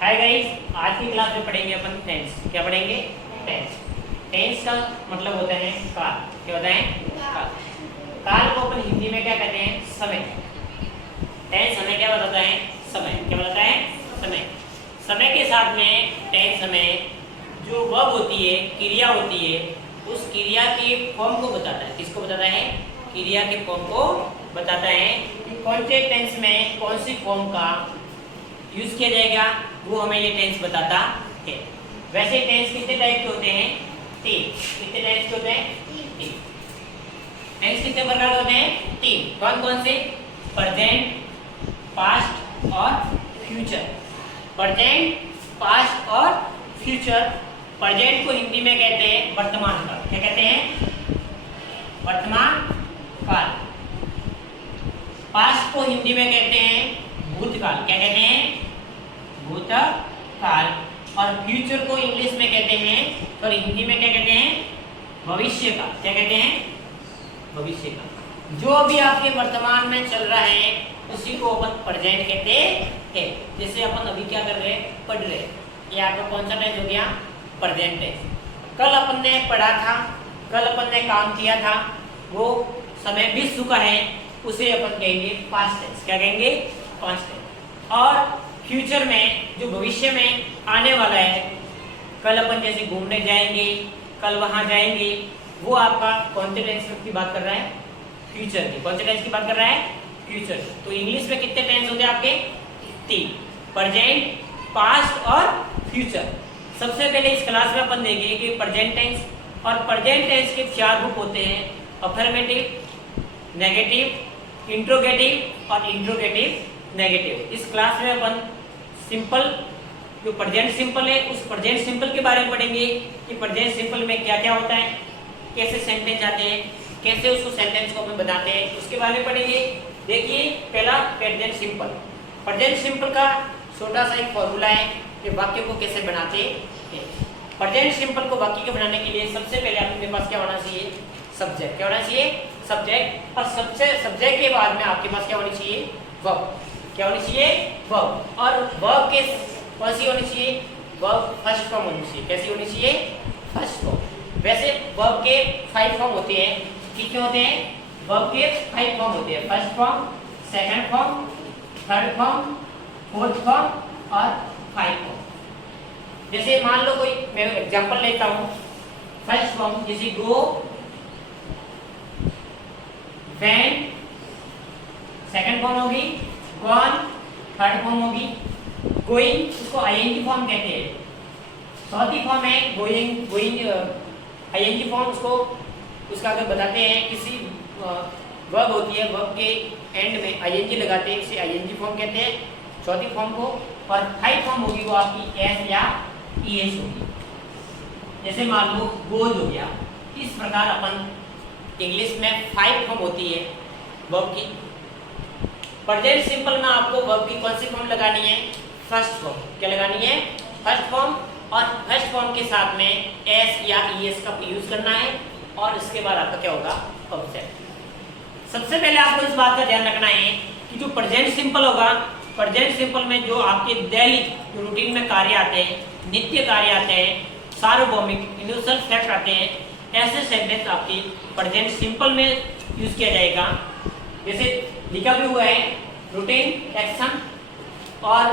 Hi guys, आज की class में पढ़ेंगे अपन टेंस। क्या पढ़ेंगे? टेंस। टेंस का मतलब होता है काल। क्या होता है? काल। काल को अपन हिंदी में क्या कहते हैं? समय। टेंस हमें क्या बताता है? समय। क्या बताता है? समय। समय के साथ में टेंस हमें जो वर्ब होती है, क्रिया होती है, उस क्रिया के फॉर्म को बताता है। किसको बताता है? क्रिया के फॉर्म को बताता है कि कौन से टेंस में कौन सी फॉर्म का यूज किया जाएगा, वो हमें ये टेंस बताता है। वैसे टेंस कितने टाइप के होते हैं? 3। कितने टाइप्स के होते हैं? 3। टेंस कितने प्रकार के होते हैं? 3। कौन कौन से? प्रेजेंट, पास्ट और फ्यूचर। प्रेजेंट, पास्ट और फ्यूचर। प्रेजेंट को हिंदी में कहते हैं वर्तमान काल। क्या कहते हैं? वर्तमान काल। पास्ट को हिंदी में कहते हैं भूतकाल। क्या कहते हैं? भूतकाल। और फ्यूचर को इंग्लिश में कहते हैं, और हिंदी में क्या कहते हैं? भविष्य का। क्या कहते हैं? भविष्य का। जो अभी आपके वर्तमान में चल रहा है उसी को अपन प्रेजेंट कहते हैं। जैसे अपन अभी क्या कर रहे हैं? पढ़ रहे हैं। ये आपका कौन सा टेंस हो गया? Present tense. कल अपन ने पढ़ा था, कल अपन ने काम किया था, वो समय बीत चुका है, उसे अपन कहेंगे पास्ट टेंस। क्या कहेंगे? Past tense. और फ्यूचर में जो भविष्य में आने वाला है, कल अपन जैसे घूमने जाएंगे, कल वहां जाएंगे, वो आपका कौन से टेंस की बात कर रहा है? फ्यूचर की। कौन से टेंस की बात कर रहा है? फ्यूचर। तो इंग्लिश में कितने टेंस होते हैं आपके? 3। प्रेजेंट, पास्ट और फ्यूचर। सबसे पहले इस क्लास में अपन देखेंगे कि प्रेजेंट टेंस, और प्रेजेंट टेंस के 4 रूप होते हैं: अफर्मेटिव, नेगेटिव, इंट्रोगेटिव और इंट्रोगेटिव नेगेटिव। इस क्लास में अपन सिंपल, जो प्रेजेंट सिंपल है, उस प्रेजेंट सिंपल के बारे में पढ़ेंगे कि प्रेजेंट सिंपल में क्या क्या होता है, कैसे सेंटेंस आते हैं, कैसे उसको सेंटेंस को अपन बनाते हैं, उसके बारे में पढ़ेंगे। देखिए, पहला प्रेजेंट सिंपल। प्रेजेंट सिंपल का छोटा सा एक फॉर्मूला है कि वाक्य को कैसे बनाते हैं। प्रेजेंट सिंपल को वाक्य को बनाने के लिए सबसे पहले आपके पास क्या होना चाहिए? सब्जेक्ट। क्या होना चाहिए? सब्जेक्ट। और सबसे सब्जेक्ट के बाद में आपके पास क्या होनी चाहिए? वर्ब। क्या होनी चाहिए? वर्ब। और वर्ब के कौन सी होनी चाहिए? वर्ब फर्स्ट फॉर्म होनी चाहिए। कैसी होनी चाहिए? First form. वैसे वर्ब के 5 फॉर्म होते हैं। कितने होते हैं? वर्ब के 5 फॉर्म होते हैं: first form, second form, third form, fourth form और 5 फॉर्म। जैसे मान लो कोई, मैं एग्जांपल लेता हूँ। फर्स्ट फॉर्म जैसे गो, वेंट, सेकंड फॉर्म होगी गॉन, थर्ड फॉर्म होगी गोइंग, उसको आईएनजी फॉर्म कहते हैं। चौथी फॉर्म है गोइंग। आईएनजी फॉर्म उसको, उसका अगर बताते हैं, किसी वर्ब होती है, वर्ब के एंड में आईएनजी लगाते हैं, इसे आईएनजी फॉर्म कहते हैं चौथी फॉर्म को। और 5 फॉर्म होगी वो आपकी एस या ईएस होगी। जैसे मान लो गोज हो गया। इस प्रकार अपन इंग्लिश में 5 फॉर्म होती है वर्ब की। प्रेजेंट सिंपल में आपको वर्ब की कौन सी फॉर्म लगानी है? First form. क्या लगानी है? First form. और फर्स्ट फॉर्म के साथ में एस या ईएस का यूज करना है, और इसके बाद आपका क्या होगा? ऑब्जेक्ट। सबसे पहले आपको इस बात का ध्यान रखना है कि जो प्रेजेंट सिंपल होगा, प्रेजेंट सिंपल में जो आपके दैनिक जो रूटीन में कार्य आते हैं, नित्य कार्य आते हैं, सार्वभौमिक यूनिवर्सल फैक्ट आते हैं, ऐसे सेंटेंस आपके प्रेजेंट सिंपल में यूज किया जाएगा। जैसे लिखा भी हुआ है रूटीन, एक्शन और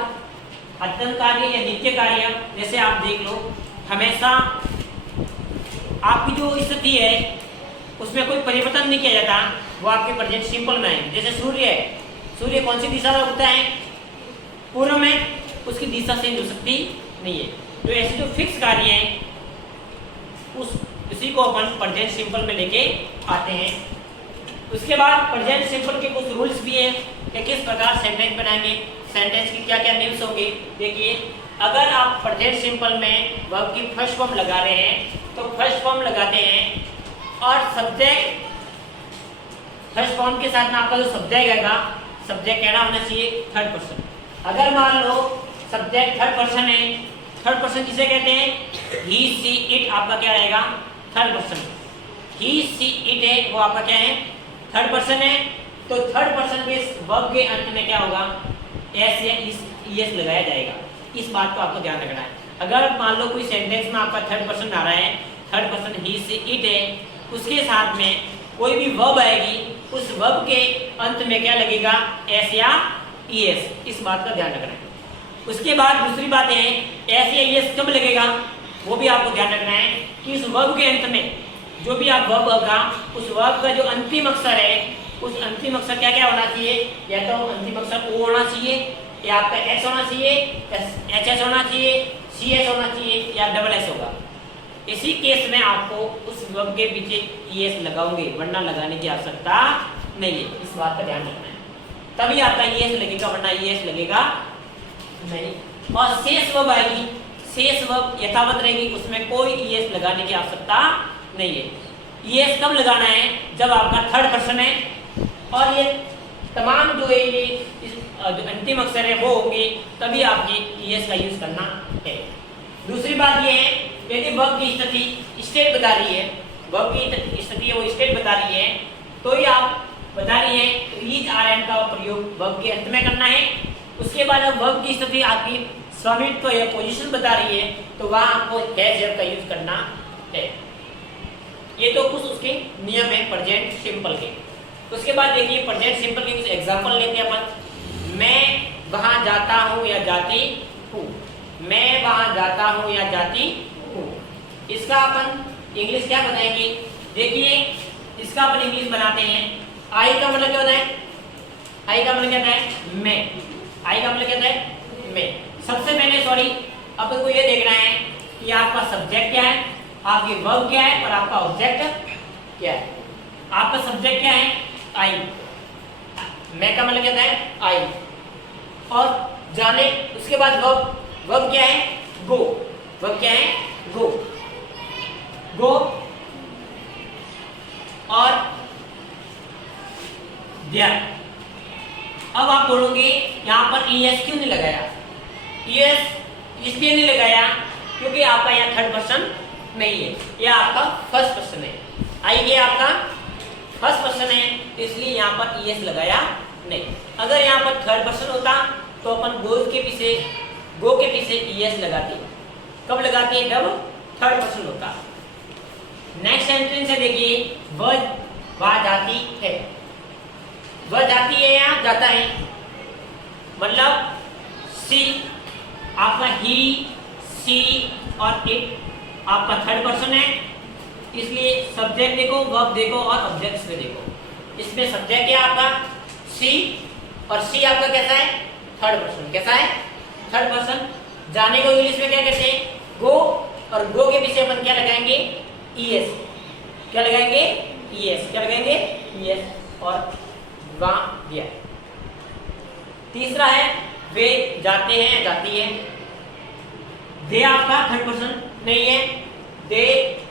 अत्यंत कार्य या नित्य कार्य। जैसे आप देख लो, हमेशा आपकी जो स्थिति है उसमें कोई परिवर्तन नहीं किया जाता, वो आपके प्रेजेंट सिंपल में है। जैसे सूर्य है, सूर्य कौन सी दिशा में उगता है? पूर्व में। उसकी दिशा चेंज हो सकती नहीं है। तो ऐसे जो फिक्स कार्य हैं, उसी को अपन प्रेजेंट सिंपल में लेके आते हैं। उसके बाद प्रेजेंट सिंपल के कुछ रूल्स भी हैं कि किस प्रकार सेंटेंस बनाएंगे, सेंटेंस की क्या क्या नियम्स होंगे। देखिए, अगर आप प्रेजेंट सिंपल में वर्ब की फर्स्ट फॉर्म लगा रहे हैं तो फर्स्ट फॉर्म लगाते हैं, और सब्जेक्ट फर्स्ट फॉर्म के साथ में आपका जो सब्जेक्ट आएगा, सब्जेक्ट कहना होना चाहिए थर्ड पर्सन। अगर मान लो सब्जेक्ट थर्ड पर्सन है, थर्ड पर्सन किसे कहते हैं? ही, सी, इट आपका क्या रहेगा? Third person. He, she, it है, वो आपका क्या है? थर्ड पर्सन है। तो थर्ड पर्सन के वर्ब के अंत में क्या होगा? एस या ईएस लगाया जाएगा। इस बात को आपको ध्यान रखना है। अगर मान लो कोई सेंटेंस में आपका थर्ड पर्सन आ रहा है, थर्ड पर्सन ही से इट है, उसके साथ में कोई भी वर्ब आएगी, उस वर्ब के अंत में क्या लगेगा, एस या ईएस, इस बात का ध्यान रखना है। उसके बाद दूसरी बात है एस या ईएस कब लगेगा, वो भी आपको ध्यान रखना है कि उस वर्ब के अंत में जो भी आप वर्ब होगा, उस वर्ब का जो अंतिम अक्षर है, उस अंतिम अक्षर क्या क्या होना चाहिए, या तो अंतिम अक्षर ओ होना चाहिए, या आपका एस होना चाहिए, एच एस होना चाहिए, सी एस होना चाहिए, या डबल एस होगा। इसी केस में आपको उस वर्ब के पीछे ईएस लगाओगे, वरना लगाने की आवश्यकता नहीं है, इस बात का ध्यान रखना है। तभी आपका ईएस लगेगा, वरना ईएस लगेगा नहीं। और शेष वर्ब आएगी, शेष वर्ब यथावत रहेगी, उसमें कोई ईएस लगाने की आवश्यकता नहीं है। ईएस कब लगाना है, जब आपका थर्ड पर्सन है और ये तमाम जो है ये जो अंतिम अक्षर है वो होंगे, तभी आपके ईएस का यूज करना है। दूसरी बात ये है, यदि वर्ब की स्थिति स्टेट बता रही है, वर्ब की स्थिति है वो स्टेट बता रही है, तो ही आप बता रही है रीच आरएन का प्रयोग वर्ब के अंत में करना है। उसके बाद अब वर्ब की स्थिति आपकी स्वामित्व या पोजीशन बता रही है, तो वहां आपको हैज हैव का यूज करना है। ये तो कुछ उसके नियम है प्रेजेंट सिंपल के। उसके बाद देखिए प्रेजेंट सिंपल के कुछ एग्जांपल लेते हैं अपन। मैं वहां जाता हूं या जाती हूं, मैं वहां जाता हूं या जाती हूं, इसका अपन इंग्लिश क्या बनाएंगे, देखिए इसका अपन इंग्लिश बनाते हैं। आई का मतलब क्या होता है, आई का मतलब क्या होता है, मैं, आई का मतलब क्या होता है, मैं। सबसे पहले सॉरी अपन को ये देखना है कि आपका सब्जेक्ट क्या है, आपकी वर्ब क्या है और आपका ऑब्जेक्ट क्या है। आपका सब्जेक्ट क्या है, आई, मैं का मतलब क्या होता है, आई, और जाने, उसके बाद वर्ब, वर्ब क्या है, गो, वर्ब क्या है, गो, गो, और देयर। अब आप बोलोगे यहां पर ईएस क्यों नहीं लगाया, ईएस इसलिए नहीं लगाया क्योंकि आपका यहाँ थर्ड पर्सन नहीं है, यह आपका फर्स्ट पर्सन है। आई ये आपका फर्स्ट पर्सन है, इसलिए यहाँ पर ईएस लगाया नहीं। अगर यहाँ पर थर्ड पर्सन होता तो अपन गो के पीछे ईएस लगाते। कब लगाते हैं, जब थर्ड पर्सन होता। नेक्स्ट सेंटेंस है देखिए, वह जाती है, वह जाती है या जाता है, मतलब सी, आपका ही, सी और इट आपका थर्ड पर्सन है, इसलिए सब्जेक्ट देखो, वर्ब देखो और ऑब्जेक्ट्स में देखो। इसमें सब्जेक्ट है आपका सी, और सी आपका कैसा है, थर्ड पर्सन। कैसा है, थर्ड पर्सन। जाने को इंग्लिश में क्या कहते हैं, गो, और गो के पीछे अपन क्या लगाएंगे, ईएस। क्या लगाएंगे, ईएस। क्या लगाएंगे, ईएस, और वहां दिया। तीसरा है वे जाते हैं, जाती है। दे आपका थर्ड पर्सन नहीं है, दे,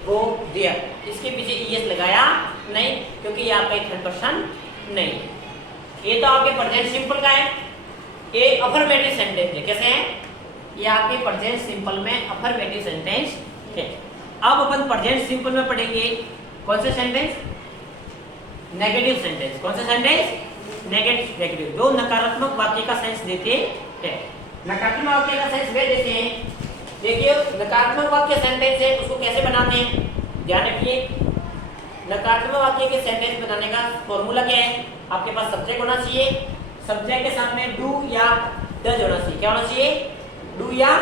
वो, देयर, इसके पीछे ईएस लगाया नहीं क्योंकि ये आपका थर्ड पर्सन नहीं है। ये तो आपके प्रेजेंट सिंपल का है, ये अफर्मेटिव सेंटेंस है। कैसे है, ये आपके प्रेजेंट सिंपल में अफर्मेटिव सेंटेंस है। अब अपन प्रेजेंट सिंपल में पढ़ेंगे कौन से सेंटेंस, नेगेटिव सेंटेंस। कौन सा सेंटेंस, नेगेटिव, जो नकारात्मक वाक्य का सेंस देते हैं। नकारात्मक वाक्य का सेंस वे देते हैं, देखिए नकारात्मक वाक्य सेंटेंस है उसको कैसे बनाते हैं, ध्यान रखिए। नकारात्मक वाक्य के सेंटेंस बनाने का फॉर्मूला क्या है, आपके पास सब्जेक्ट होना चाहिए, सब्जेक्ट के साथ में डू या डज होना चाहिए। क्या होना चाहिए, डू या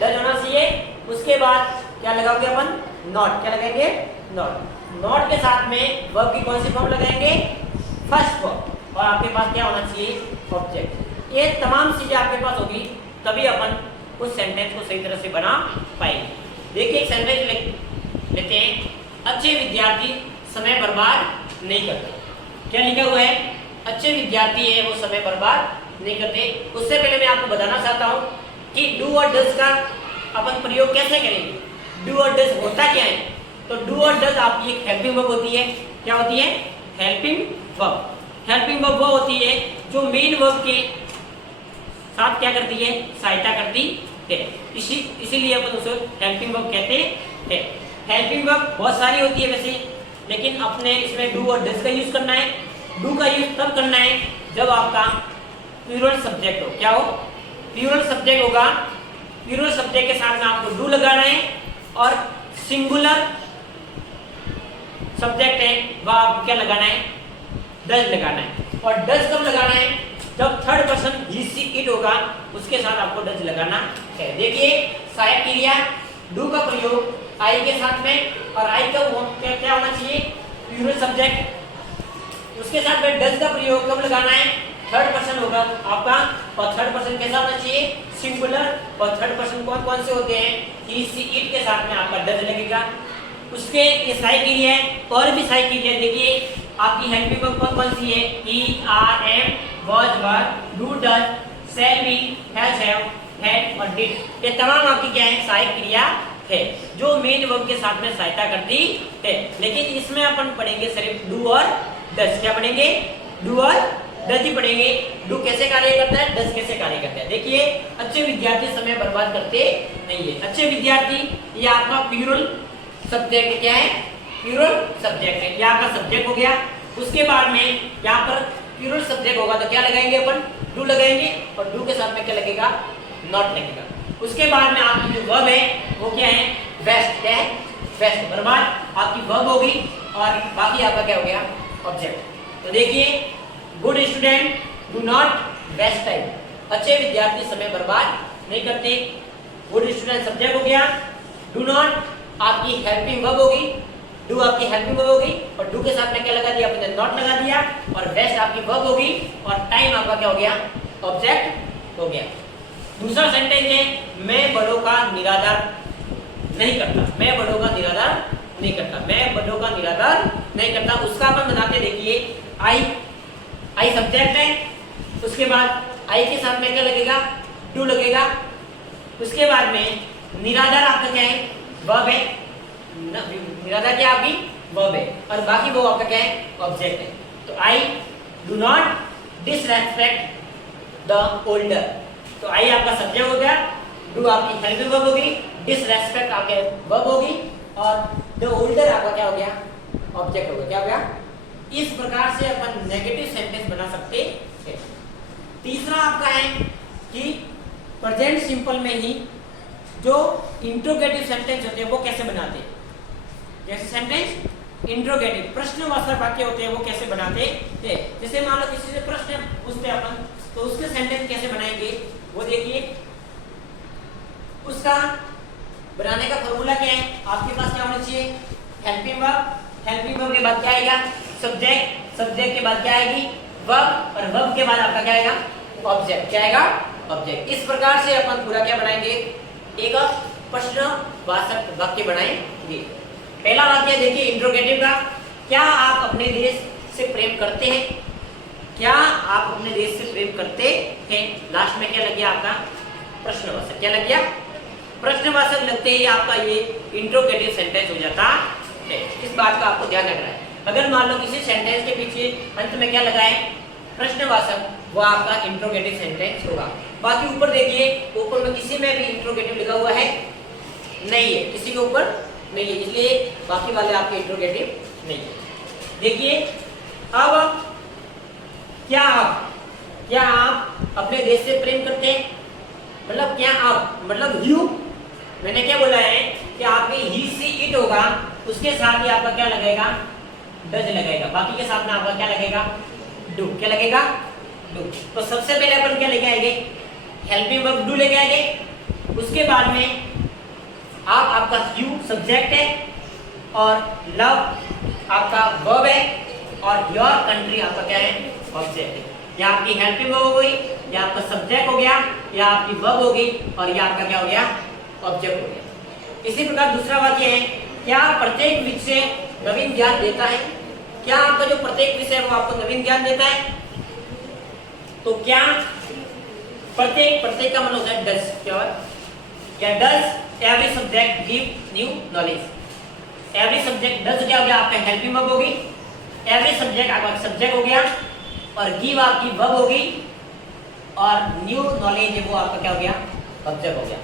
डज होना चाहिए। उसके बाद क्या लगाओगे अपन, नॉट। क्या लगाएंगे, नॉट। नॉट के साथ में वर्ब की कौन सी फॉर्म लगाएंगे, फर्स्ट वर्ब, और आपके पास क्या होना चाहिए, ऑब्जेक्ट। ये तमाम चीजें आपके पास होगी, तभी अपन उस सेंटेंस को सही तरह से बना पाएंगे। देखिए एक सेंटेंस लेते हैं, अच्छे विद्यार्थी समय बर्बाद नहीं करते। क्या लिखा हुआ है, अच्छे विद्यार्थी है वो समय बर्बाद नहीं करते। उससे पहले मैं आपको बताना चाहता हूँ कि डू और डज का अपन प्रयोग कैसे करेंगे। डू और डज होता क्या है, तो डू और डज आपकी एक हेल्पिंग वर्ब होती है। क्या होती है, हेल्पिंग वर्ब। हेल्पिंग वर्ब वो होती है जो मेन वर्ब के साथ क्या करती है, सहायता करती है, इसीलिए अपन उसे हेल्पिंग वर्ब कहते हैं। हेल्पिंग वर्ब बहुत सारी होती है वैसे, लेकिन अपने इसमें डू और डज का यूज करना है। डू का यूज तब करना है जब आपका प्लूरल सब्जेक्ट हो। क्या हो, प्लूरल सब्जेक्ट होगा प्लूरल सब्जेक्ट के साथ में आपको डू लगाना है, और सिंगुलर सब्जेक्ट है वह आपको क्या लगाना है, डज लगाना है। और डज कब लगाना है, जब third person he she it होगा उसके साथ आपको डज लगाना है। देखिए सहायक क्रिया डू का प्रयोग आई के साथ में, और आई का क्या होना चाहिए, प्लूरल सब्जेक्ट। उसके साथ में डज का प्रयोग कब लगाना है, थर्ड पर्सन होगा आपका, और थर्ड पर्सन कैसा होना चाहिए, सिंगुलर। और थर्ड पर्सन कौन कौन से होते हैं, ही सी इट के साथ में आपका डज लगेगा। उसके ये सहायक क्रिया है, और भी सहायक क्रिया देखिए आपकी हेल्पिंग वर्ब कौन कौन सी है, is are am, was were, do does, shall be, has have, had और डिड। ये तमाम आपकी क्या है, सहायक क्रिया है जो मेन वर्ब के साथ में सहायता करती है। लेकिन इसमें अपन पढ़ेंगे सिर्फ डू और डज। क्या पढ़ेंगे, डू और डज ही पढ़ेंगे। डू कैसे कार्य करता है, डज कैसे कार्य करता है। देखिए अच्छे विद्यार्थी समय बर्बाद करते नहीं है। अच्छे विद्यार्थी ये आपका प्लूरल सब्जेक्ट क्या है, प्लूरल सब्जेक्ट है, ये आपका सब्जेक्ट हो गया। उसके बाद में यहाँ पर प्लूरल सब्जेक्ट होगा तो क्या लगाएंगे अपन, डू लगाएंगे, और डू के साथ में क्या लगेगा, नॉट लगेगा। उसके बाद में आपकी जो वर्ब है वो क्या है, वेस्ट। क्या है, वेस्ट। बर्बाद आपकी वर्ब होगी, और बाकी आपका क्या हो गया, ऑब्जेक्ट। तो देखिए good student do not waste time, अच्छे विद्यार्थी समय बर्बाद नहीं करते। गुड स्टूडेंट सब्जेक्ट हो गया, डू नॉट आपकी हेल्पिंग वर्ब होगी, डू आपकी हेल्पिंग वर्ब होगी, और डू के साथ में क्या लगा दिया आपने, नॉट लगा दिया, और वेस्ट आपकी वर्ब होगी, और टाइम आपका क्या हो गया, ऑब्जेक्ट हो गया। दूसरा सेंटेंस है मैं बड़ों का निरादर नहीं करता। मैं बड़ों का निरादर नहीं करता, मैं बड़ों का निरादर नहीं करता। उसका अपन बताते, देखिए आई सब्जेक्ट है, उसके बाद आई के साथ में क्या लगेगा, डू लगेगा। उसके बाद में निरादर आपका क्या है, वर्ब है। निरादर क्या आपकी वर्ब है, और बाकी वो आपका क्या है, ऑब्जेक्ट है। तो I do not disrespect the older, तो आई आपका सब्जेक्ट हो गया, डू आपकी हेल्पिंग वर्ब होगी, डिसरेस्पेक्ट आपके वर्ब होगी, और द ओल्डर आपका क्या हो गया, ऑब्जेक्ट हो गया। क्या हो गया, इस प्रकार से अपन नेगेटिव सेंटेंस बना सकते हैं। तीसरा आपका है कि प्रेजेंट सिंपल में ही जो इंट्रोगेटिव सेंटेंस होते हैं वो कैसे बनाते हैं। जैसे सेंटेंस इंट्रोगेटिव प्रश्नवाचक वाक्य होते हैं वो कैसे बनाते हैं। जैसे मान लो किसी से प्रश्न पूछते हैं अपन, तो उसके सेंटेंस कैसे बनाएंगे वो देखिए। उसका बनाने का फॉर्मूला क्या है, आपके पास क्या होना चाहिए, हेल्पिंग वर्ब, हेल्पिंग वर्ब के बाद क्या आएगा, सब्जेक्ट, सब्जेक्ट के बाद क्या आएगी, वर्ब, और वर्ब के बाद आपका क्या आएगा, ऑब्जेक्ट। क्या आएगा, ऑब्जेक्ट। इस प्रकार से अपन पूरा क्या बनाएंगे, एक प्रश्नवाचक वाक्य बनाएंगे। पहला वाक्य देखिए इंट्रोगेटिव का, क्या आप अपने देश से प्रेम करते हैं, क्या आप अपने देश से प्रेम करते हैं। लास्ट में क्या लग गया आपका, प्रश्नवाचक। क्या लग गया, प्रश्नवाचक लगते ही आपका ये इंट्रोगेटिव सेंटेंस हो जाता है। इस बात का आपको ध्यान रखना है। अगर मान लो किसी सेंटेंस के पीछे अंत में क्या लगा है, प्रश्नवाचक, वो आपका इंट्रोगेटिव सेंटेंस होगा। बाकी ऊपर देखिए, ऊपर में किसी में भी इंट्रोगेटिव लिखा हुआ है नहीं है, किसी के ऊपर नहीं है, इसलिए बाकी वाले आपके इंट्रोगेटिव नहीं है। देखिए अब क्या आप अपने देश से प्रेम करते हैं, मतलब क्या आप, मतलब यू, मैंने क्या बोला है कि आपके ही सी इट होगा, उसके साथ ही आपका क्या लगेगा, डज लगेगा। बाकी के साथ में आपका क्या लगेगा, डू। क्या लगेगा, डू। तो सबसे पहले अपन क्या लेके आएंगे, हेल्पिंग वर्ब डू लेके आएंगे। उसके बाद में आपका यू सब्जेक्ट है, और लव आपका वर्ब है, और योर कंट्री आपका क्या है, ऑब्जेक्ट है। या आपकी हेल्पिंग वर्ब हो गई, या आपका सब्जेक्ट हो गया, या आपकी वर्ब होगी, और या आपका क्या हो गया, ऑब्जेक्ट हो गया। इसी प्रकार दूसरा वाक्य है, क्या प्रत्येक विषय नवीन ज्ञान देता है। क्या आपका जो प्रत्येक विषय है वो आपको नवीन ज्ञान देता है। तो क्या प्रत्येक का मतलब होता है डज। क्या does every subject give new knowledge. Every subject, does क्या हो गया आपका हेल्पिंग वर्ब होगी, एवरी सब्जेक्ट आपका सब्जेक्ट हो गया, और गिव आपकी वर्ब होगी, और न्यू नॉलेज है वो आपका क्या हो गया, ऑब्जेक्ट हो गया।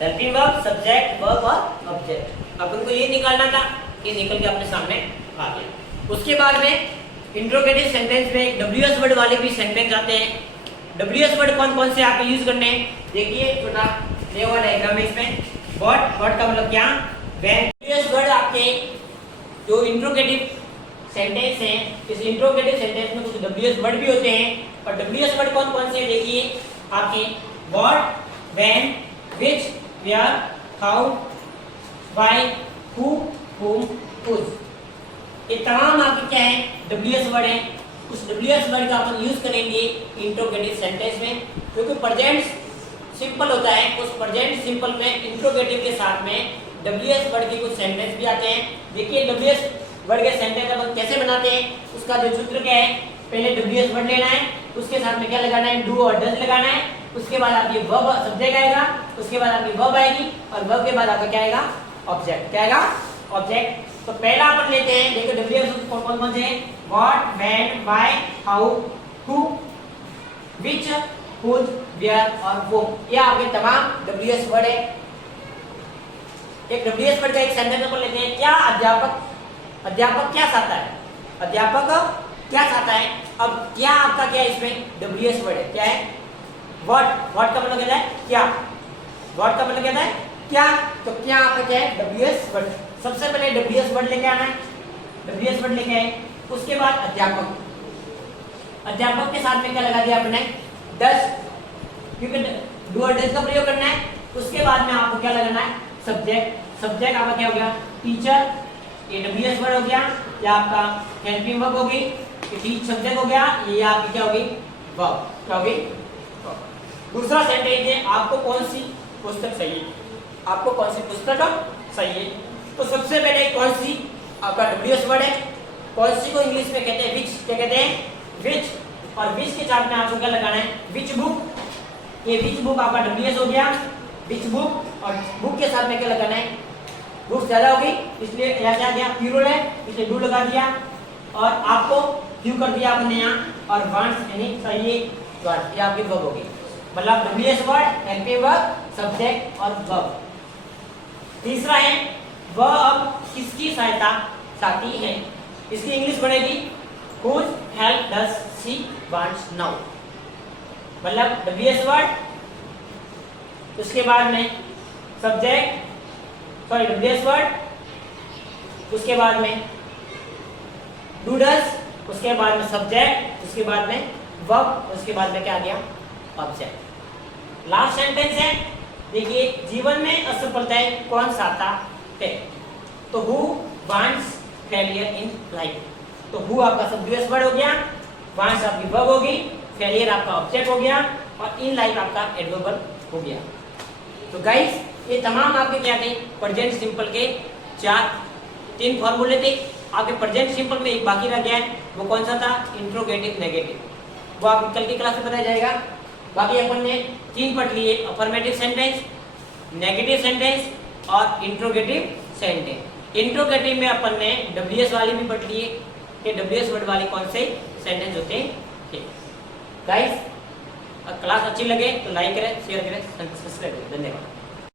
हेल्पिंग वर्ब, सब्जेक्ट, वर्ब और ऑब्जेक्ट। अपन को ये निकालना था, ये निकल के अपने सामने आ गया। उसके बाद में इंट्रोगेटिव सेंटेंस में WS वर्ड वाले भी सेंटेंस आते हैं। WS वर्ड कौन कौन से आपको यूज करने हैं, देखिए छोटा दिया हुआ डायग्राम है इसमें। व्हाट का मतलब क्या, व्हेन डब्ल्यूएस वर्ड आपके जो इंट्रोगेटिव सेंटेंस है, इस इंट्रोगेटिव सेंटेंस में कुछ डब्ल्यूएस वर्ड भी होते हैं। और डब्ल्यूएस वर्ड कौन कौन से, देखिए आपके what, when, which, where, how, why, who, whom, whose, ये तमाम आपके क्या है डब्ल्यूएस वर्ड है। उस डब्ल्यूएस वर्ड का अपन यूज करेंगे इंट्रोगेटिव सेंटेंस में, क्योंकि प्रेजेंट सिंपल होता है। उस प्रेजेंट सिंपल में इंट्रोगेटिव के साथ में डब्ल्यूएस वर्ड के कुछ सेंटेंस भी आते हैं। देखिए डब्ल्यूएस वर्ड के सेंटेंस अपन कैसे बनाते हैं, उसका जो सूत्र क्या है, पहले डब्ल्यूएस वर्ड लेना है, उसके साथ में क्या लगाना है, डू और डज लगाना है, उसके बाद आपकी वर्ब सब्जेक्ट आएगा, उसके बाद आपकी वर्ब आएगी, और वर्ब के बाद आपका क्या आएगा, ऑब्जेक्ट। क्या आएगा, ऑब्जेक्ट। तो पहला अपन लेते हैं, देखो डब्ल्यूएस कौन कौन से हैं, what, when, why, how, who, which, whose, where और हुम, ये आपके तमाम डब्ल्यूएस वर्ड है। एक डब्ल्यूएस वर्ड का एक सेंटेंस अपन लेते हैं, क्या अध्यापक क्या चाहता है, अध्यापक क्या चाहता है। अब क्या आपका क्या है इसमें डब्ल्यूएस वर्ड है, क्या है, व्हाट का मतलब क्या है, क्या, व्हाट का मतलब क्या है, क्या, तो क्या आपका क्या है डब्ल्यूएस वर्ड। सबसे पहले डब्ल्यूएस वर्ड लेके आना है, डब्ल्यूएस वर्ड लेके आए, उसके बाद अध्यापक, अध्यापक के साथ में क्या लगा दिया आपने, डज, क्योंकि डू और डज का प्रयोग करना है। उसके बाद में आपको क्या लगाना है, सब्जेक्ट, सब्जेक्ट आपका क्या हो गया, टीचर, ये डब्ल्यूएस वर्ड हो गया, या आपका हेल्पिंग वर्ब होगी, ये टीच सब्जेक्ट हो गया, ये आपकी क्या होगी, वर्ब, क्या होगी। दूसरा सेंटेंस है, आपको कौन सी पुस्तक चाहिए, आपको कौन सी पुस्तक चाहिए। तो सबसे पहले कौन सी आपका डब्ल्यूएस वर्ड है, कौन सी को इंग्लिश में कहते हैं विच, क्या कहते हैं विच, और विच के साथ में आपको क्या लगाना है, विच बुक, ये विच बुक आपका डब्ल्यूएस हो गया, विच बुक, और बुक के साथ में क्या लगाना है, बुक ज्यादा होगी इसलिए यहाँ क्या गया, प्लूरल है इसलिए डू लगा दिया, और आपको क्यू कर दिया आपने यहाँ, और वांट्स यानी चाहिए, वांट, ये आपकी वर्ब होगी। मतलब WS word, helping verb, subject और वर्ब। तीसरा है, वह अब किसकी सहायता चाहती है, इसकी इंग्लिश बनेगी whose help does she wants now। मतलब डब्ल्यूएस वर्ड, उसके बाद में सब्जेक्ट, सॉरी डब्ल्यूएस वर्ड, उसके बाद में डू डज, उसके बाद में सब्जेक्ट, उसके बाद में वर्ब, उसके बाद में क्या आ गया, ऑब्जेक्ट। लास्ट सेंटेंस है, देखिए जीवन में असफलताएं कौन चाहता है, तो who wants failure in life. तो हु आपका डब्ल्यूएस वर्ड हो गया, वांट्स आपकी वर्ब होगी, फेलियर आपका ऑब्जेक्ट हो गया, और इन लाइफ आपका एडवर्ब हो गया। तो गाइस ये तमाम आपके क्या थे, प्रेजेंट सिंपल के तीन फॉर्मूले थे। आपके प्रेजेंट सिंपल में एक बाकी रह गया है, वो कौन सा था, इंट्रोगेटिव नेगेटिव, वो आपको कल की क्लास में बताया जाएगा। बाकी अपन ने 3 पढ़ लिए, अफर्मेटिव सेंटेंस, नेगेटिव सेंटेंस और इंट्रोगेटिव सेंटेंस। इंट्रोगेटिव में अपन ने डब्ल्यूएस वाली भी पढ़ लिए कि डब्ल्यूएस वर्ड वाले कौन से सेंटेंस होते हैं। गाइस क्लास अच्छी लगे तो लाइक करें, शेयर करें, सब्सक्राइब करें। धन्यवाद।